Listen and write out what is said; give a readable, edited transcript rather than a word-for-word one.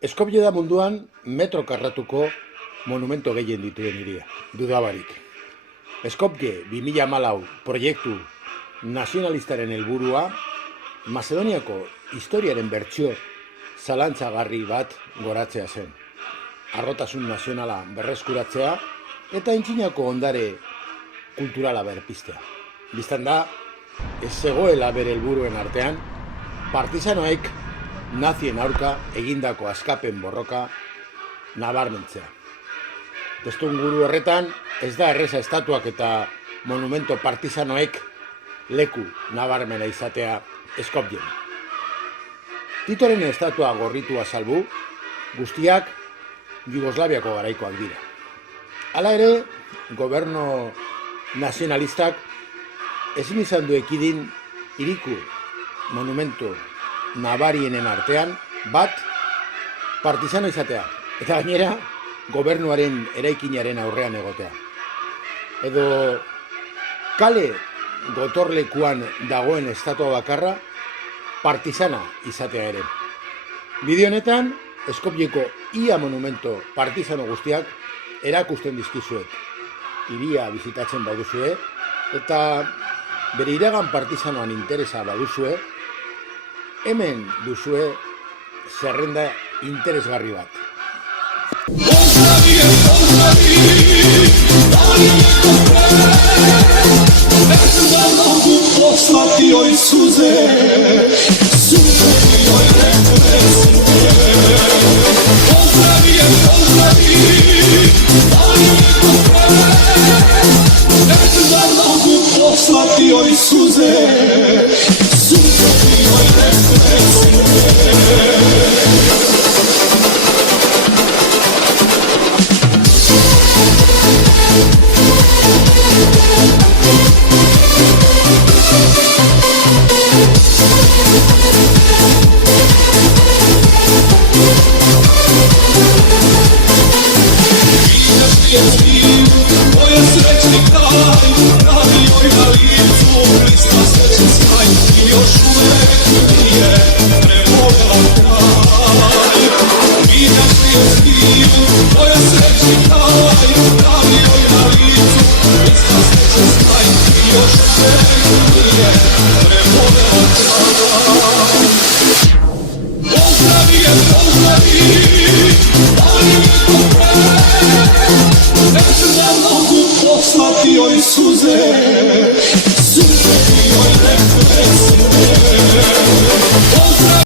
Skopje da munduan metro karratuko monumento gehien dituen hiria, dudabarik. Skopje 2014 proiektu nazionalistaren helburua Mazedoniako historiaren bertsio zalantzagarri bat goratzea zen. Harrotasun nazionala berreskuratzea eta aintzinako ondare kulturala berpiztea. Bistan da, ez zegoela bere helburuen artean, partizanoek nazien aurka egindako askapen borroka nabarmentzea. Testuinguru horretan ez da erreza estatuak eta monumento partizanoek leku nabarmena izatea Skopjen. Titoren estatua gorritua salbu, guztiak Jugoslaviako garaikoak dira. Hala ere, gobernu nazionalistak ezin izan du ekidin hiriku monumentu nabarienen artean bat partizano izatea, eta gainera gobernuaren eraikinaren aurrean egotea. Edo kale gotorlekuan dagoen estatua bakarra partizana izatea ere. Bideo honetan, Skopjeko ia monumento partizano guztiak erakusten dizkizuet. Hiria bizitatzen baduzue, eta bere iragan partizanoan interesa baduzue, hemen duzue zerrenda interesgarri bat. Još uvek nije